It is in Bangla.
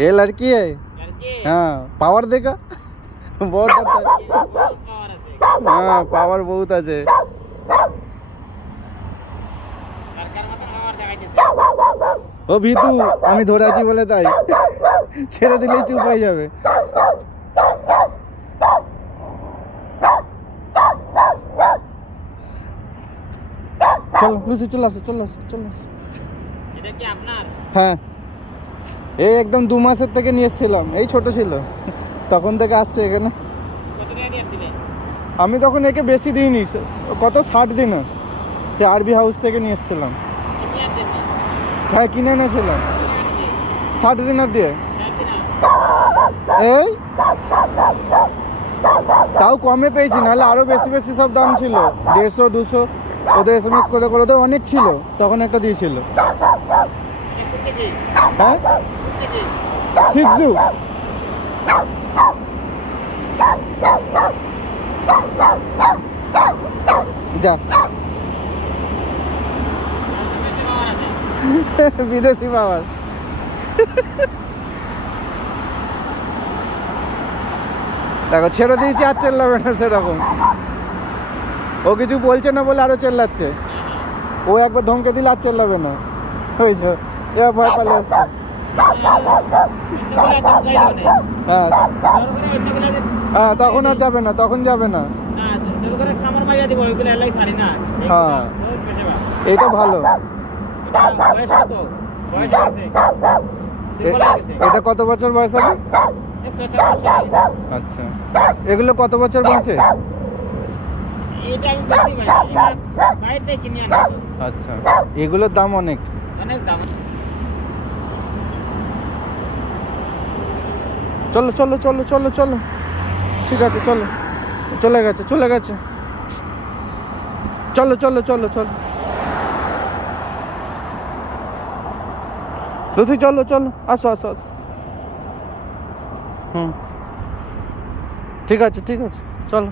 ये लड़की है। हाँ पावर देखा बहुत हाँ पावर बहुत আছে ও ভিতু আমি ধরে আছি বলে তাই ছেড়ে দিলেই চুপ হয়ে যাবে চলো লুচি চলে আসো এটা কি আপনার হ্যাঁ এই একদম 2 মাসের থেকে নিয়ে এসেছিলাম এই ছোট ছিল তখন থেকে আসছে এখানে কত টাকা দিয়েছিলেন আমি তখন একে বেশি দিইনি কত 60 দিন সে আরবি হাউস থেকে নিয়ে এসেছিলাম হ্যাঁ কিনে এনেছিলাম 60 দিনের দিয়ে এই তাও কমে পেয়েছি নাহলে আরো বেশি বেশি সব দাম ছিল 150 200 ওদের SMS করে করে তো অনেক ছিল তখন একটা দিয়েছিল হ্যাঁ সিজু যা বিদেশি বাবা দেখো ছেড়ে দিয়েছি আর চেল্লাবে না সেরকম ও কিছু বলছে না বলে আরো চেল্লাচ্ছে ও একবার ধমকে দিলে আর চেল্লাবে না হয়েছে এবার ভয় পালে আসছে হ্যাঁ তখন আর যাবে না তখন যাবে না হ্যাঁ এটা ভালো এটা কত বছর বয়স হবে আচ্ছা এগুলো কত বছর বাঁচে আচ্ছা এগুলোর দাম অনেক দাম চলো চলো চলো চলো চলো ঠিক আছে চলো চলে গেছে চলো চলো চলো চলো লুচি চলো চলো আসো আসো আসো ঠিক আছে চলো